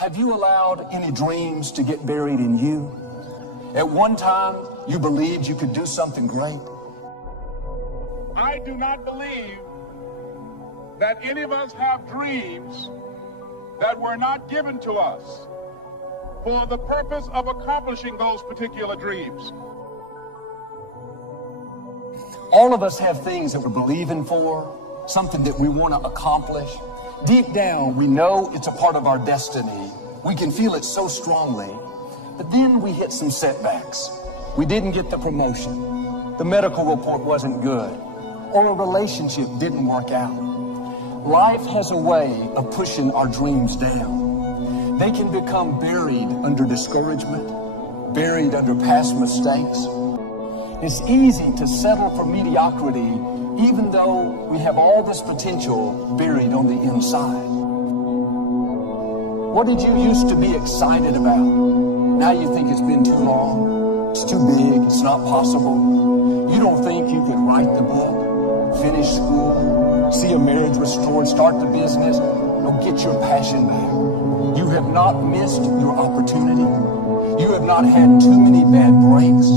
Have you allowed any dreams to get buried in you? At one time, you believed you could do something great. I do not believe that any of us have dreams that were not given to us for the purpose of accomplishing those particular dreams. All of us have things that we're believing for, something that we want to accomplish. Deep down, we know it's a part of our destiny. We can feel it so strongly. But then we hit some setbacks. We didn't get the promotion. The medical report wasn't good. Or a relationship didn't work out. Life has a way of pushing our dreams down. They can become buried under discouragement, buried under past mistakes. It's easy to settle for mediocrity even though we have all this potential buried on the inside. What did you used to be excited about? Now you think it's been too long, it's too big, it's not possible. You don't think you could write the book, finish school, see a marriage restored, start the business, or get your passion back. You have not missed your opportunity. You have not had too many bad breaks.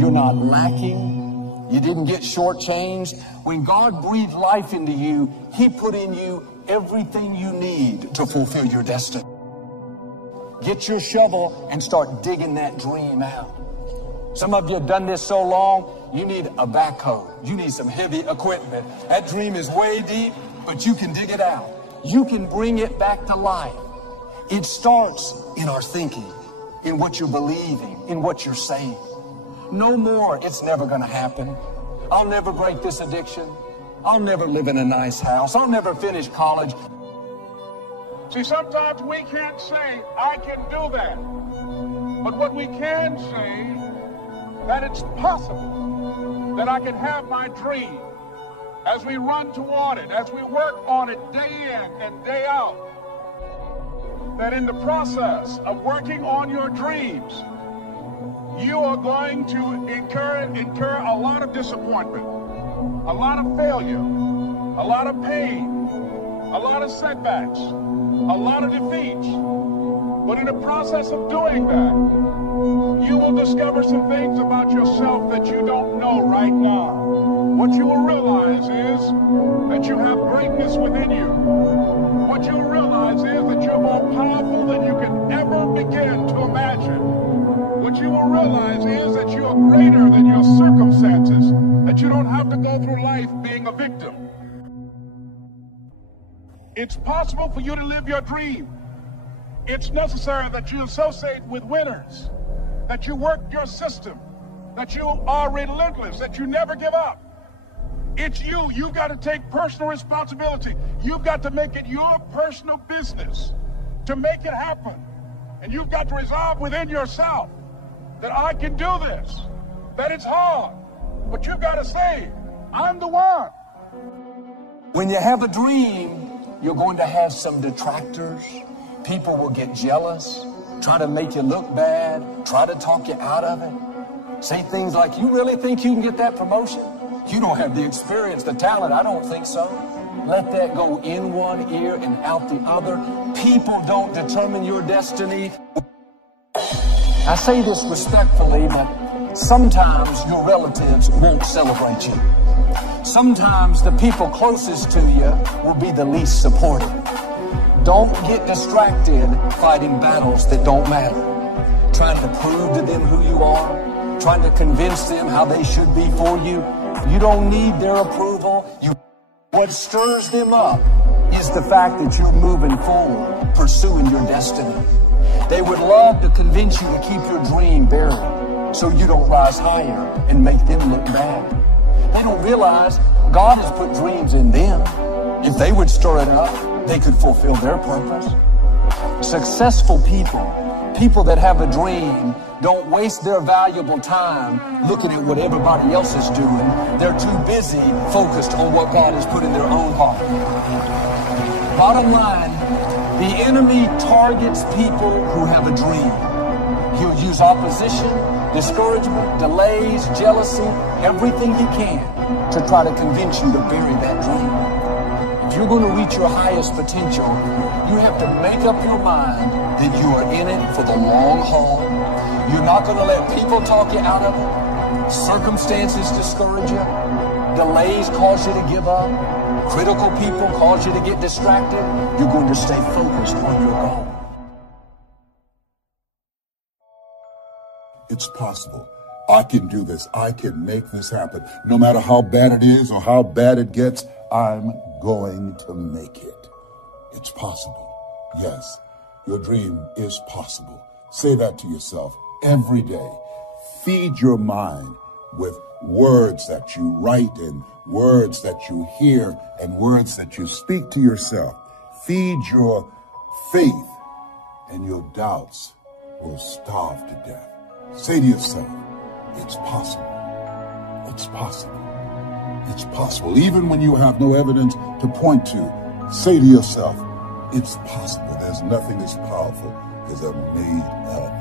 You're not lacking. You didn't get shortchanged. When God breathed life into you, He put in you everything you need to fulfill your destiny. Get your shovel and start digging that dream out. Some of you have done this so long, you need a backhoe. You need some heavy equipment. That dream is way deep, but you can dig it out. You can bring it back to life. It starts in our thinking, in what you're believing, in what you're saying. No more, it's never going to happen. I'll never break this addiction. I'll never live in a nice house. I'll never finish college. See, sometimes we can't say, I can do that. But what we can say, that it's possible that I can have my dream as we run toward it, as we work on it day in and day out. That in the process of working on your dreams, you are going to incur a lot of disappointment, a lot of failure, a lot of pain, a lot of setbacks, a lot of defeats. But in the process of doing that, you will discover some things about yourself that you don't know right now. What you will realize is that you have greatness within you. What you will realize is that you're more powerful than you can ever begin to imagine. What you will realize is that you are greater than your circumstances, that you don't have to go through life being a victim. It's possible for you to live your dream. It's necessary that you associate with winners, that you work your system, that you are relentless, that you never give up. It's you. You've got to take personal responsibility. You've got to make it your personal business to make it happen. And you've got to resolve within yourself that I can do this, that it's hard, but you've got to say, I'm the one. When you have a dream, you're going to have some detractors. People will get jealous, try to make you look bad, try to talk you out of it. Say things like, you really think you can get that promotion? You don't have the experience, the talent. I don't think so. Let that go in one ear and out the other. People don't determine your destiny. I say this respectfully, but sometimes your relatives won't celebrate you. Sometimes the people closest to you will be the least supportive. Don't get distracted fighting battles that don't matter. Trying to prove to them who you are, trying to convince them how they should be for you. You don't need their approval. What stirs them up is the fact that you're moving forward, pursuing your destiny. They would love to convince you to keep your dream buried so you don't rise higher and make them look bad. They don't realize God has put dreams in them. If they would stir it up, they could fulfill their purpose. Successful people, people that have a dream, don't waste their valuable time looking at what everybody else is doing. They're too busy focused on what God has put in their own heart. Bottom line, the enemy targets people who have a dream. He'll use opposition, discouragement, delays, jealousy, everything he can to try to convince you to bury that dream. if you're going to reach your highest potential, you have to make up your mind that you are in it for the long haul. You're not going to let people talk you out of it. Circumstances discourage you. Delays cause you to give up. Critical people cause you to get distracted. You're going to stay focused on your goal. It's possible. I can do this. I can make this happen. No matter how bad it is or how bad it gets, I'm going to make it. It's possible. Yes, your dream is possible. Say that to yourself every day. Feed your mind with words that you write and words that you hear and words that you speak to yourself. Feed your faith and your doubts will starve to death. Say to yourself, it's possible. It's possible. It's possible. Even when you have no evidence to point to, say to yourself, it's possible. There's nothing as powerful as a made-up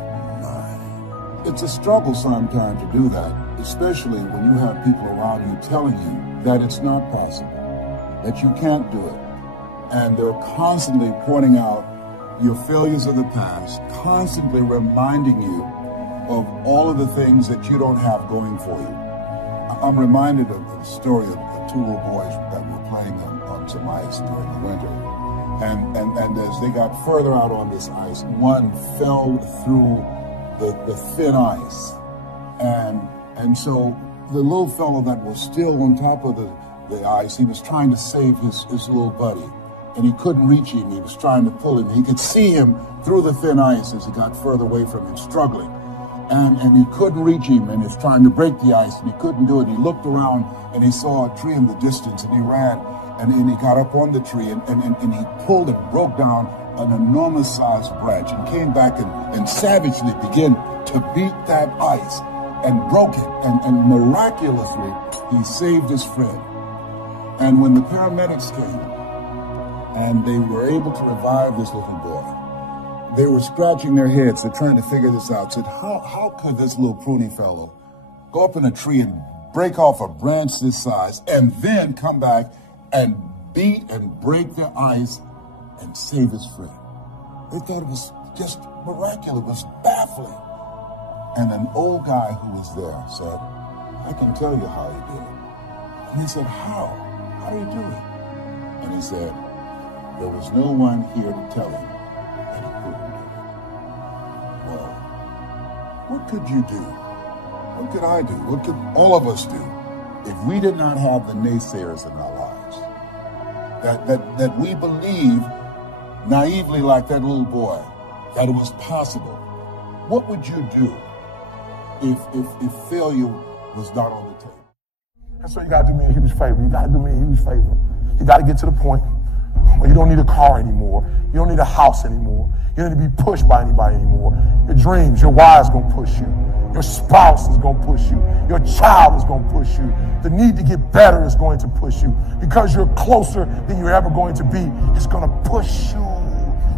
mind. It's a struggle sometimes to do that, especially when you have people around you telling you that it's not possible, that you can't do it. And they're constantly pointing out your failures of the past, constantly reminding you of all of the things that you don't have going for you. I'm reminded of the story of the two little boys that were playing on some ice during the winter. And as they got further out on this ice, one fell through the thin ice. And so the little fellow that was still on top of the ice, he was trying to save his little buddy. And he couldn't reach him. He was trying to pull him. He could see him through the thin ice as he got further away from him, struggling. And he couldn't reach him, and he's trying to break the ice, and he couldn't do it. He looked around, and he saw a tree in the distance, and he ran, and he got up on the tree, and he pulled and broke down an enormous-sized branch, and came back and savagely began to beat that ice, and broke it, and miraculously, he saved his friend. And when the paramedics came, and they were able to revive this little boy, they were scratching their heads. They're trying to figure this out. Said, how could this little pruny fellow go up in a tree and break off a branch this size and then come back and beat and break the ice and save his friend? They thought it was just miraculous. It was baffling. And an old guy who was there said, I can tell you how he did it. And he said, how? How do you do it? And he said, there was no one here to tell him that he couldn't do it. Well, what could you do? What could I do? What could all of us do if we did not have the naysayers in our lives? That we believe naively like that little boy that it was possible. What would you do if failure was not on the table? That's why you gotta do me a huge favor. You gotta do me a huge favor. You gotta get to the point where you don't need a car anymore. You don't need a house anymore. You don't need to be pushed by anybody anymore. Your dreams, your wife's gonna push you. Your spouse is gonna push you. Your child is gonna push you. The need to get better is going to push you. Because you're closer than you're ever going to be, it's gonna push you.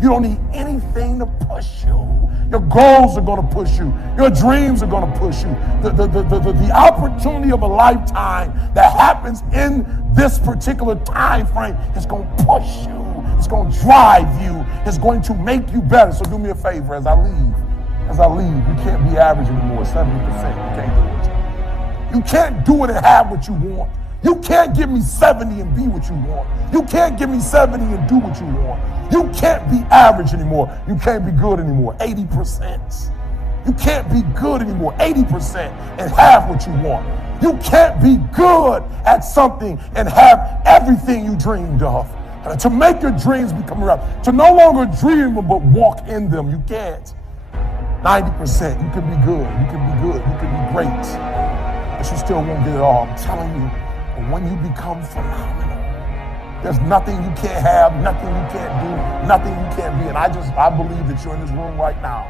You don't need anything to push you. Your goals are going to push you. Your dreams are going to push you. The opportunity of a lifetime that happens in this particular time frame is going to push you. It's going to drive you. It's going to make you better. So do me a favor as I leave. You can't be average anymore. 70%. You can't do it. You can't do it and have what you want. You can't give me 70 and be what you want. You can't give me 70 and do what you want. You can't be average anymore. You can't be good anymore. 80%. You can't be good anymore. 80% and have what you want. You can't be good at something and have everything you dreamed of. To make your dreams become real. To no longer dream them but walk in them. You can't. 90%. You can be good. You can be good. You can be great. But you still won't get it all. I'm telling you. But when you become phenomenal, there's nothing you can't have, nothing you can't do, nothing you can't be. And I believe that you're in this room right now.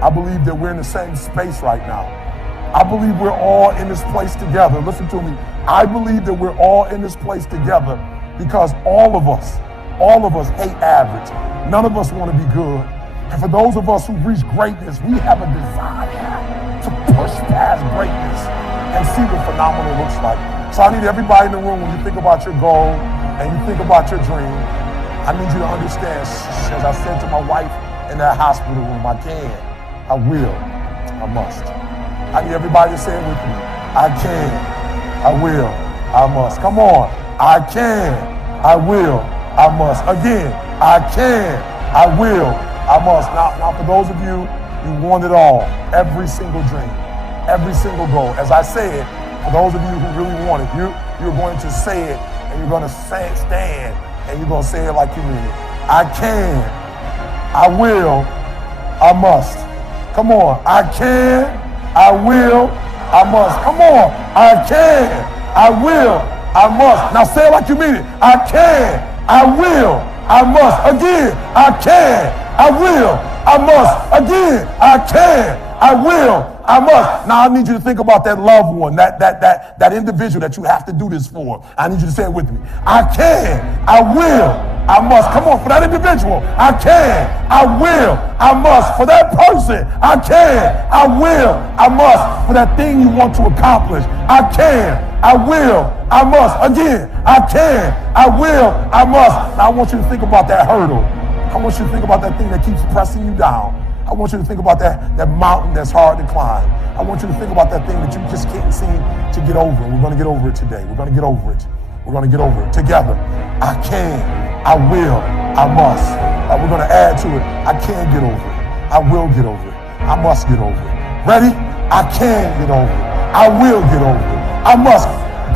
I believe that we're in the same space right now. I believe we're all in this place together. Listen to me. I believe that we're all in this place together because all of us hate average. None of us want to be good. And for those of us who reach greatness, we have a desire to push past greatness and see what phenomenal looks like. So I need everybody in the room, when you think about your goal, and you think about your dream, I need you to understand, as I said to my wife in that hospital room, I can, I will, I must. I need everybody to say it with me. I can, I will, I must. Come on. I can, I will, I must. Again, I can, I will, I must. Now for those of you, you want it all, every single dream, every single goal. As I say it, for those of you who really want it, you're going to say it, and you're going to stand, and you're going to say it like you mean it. I can, I will, I must. Come on. I can, I will, I must. Come on. I can, I will, I must. Now say it like you mean it. I can, I will, I must. Again, I can, I will, I must. Again, I can, I will, I must. Now I need you to think about that loved one, that individual that you have to do this for. I need you to say it with me. I can, I will, I must. Come on, for that individual. I can, I will, I must. For that person, I can, I will, I must. For that thing you want to accomplish, I can, I will, I must. Again, I can, I will, I must. Now I want you to think about that hurdle. I want you to think about that thing that keeps pressing you down. I want you to think about that mountain that's hard to climb. I want you to think about that thing that you just can't seem to get over. We're going to get over it today. We're going to get over it. We're going to get over it together. I can, I will, I must. We're going to add to it. I can get over it. I will get over it. I must get over it. Ready? I can get over it. I will get over it. I must.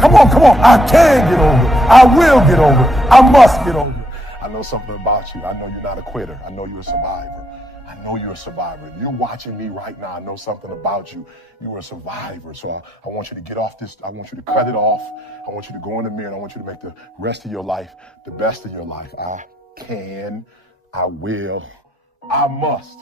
Come on, come on. I can get over it. I will get over it. I must get over it. I know something about you. I know you're not a quitter. I know you're a survivor. I know you're a survivor. If you're watching me right now, I know something about you. You're a survivor. So I want you to get off this. I want you to cut it off. I want you to go in the mirror. And I want you to make the rest of your life the best of your life. I can, I will, I must.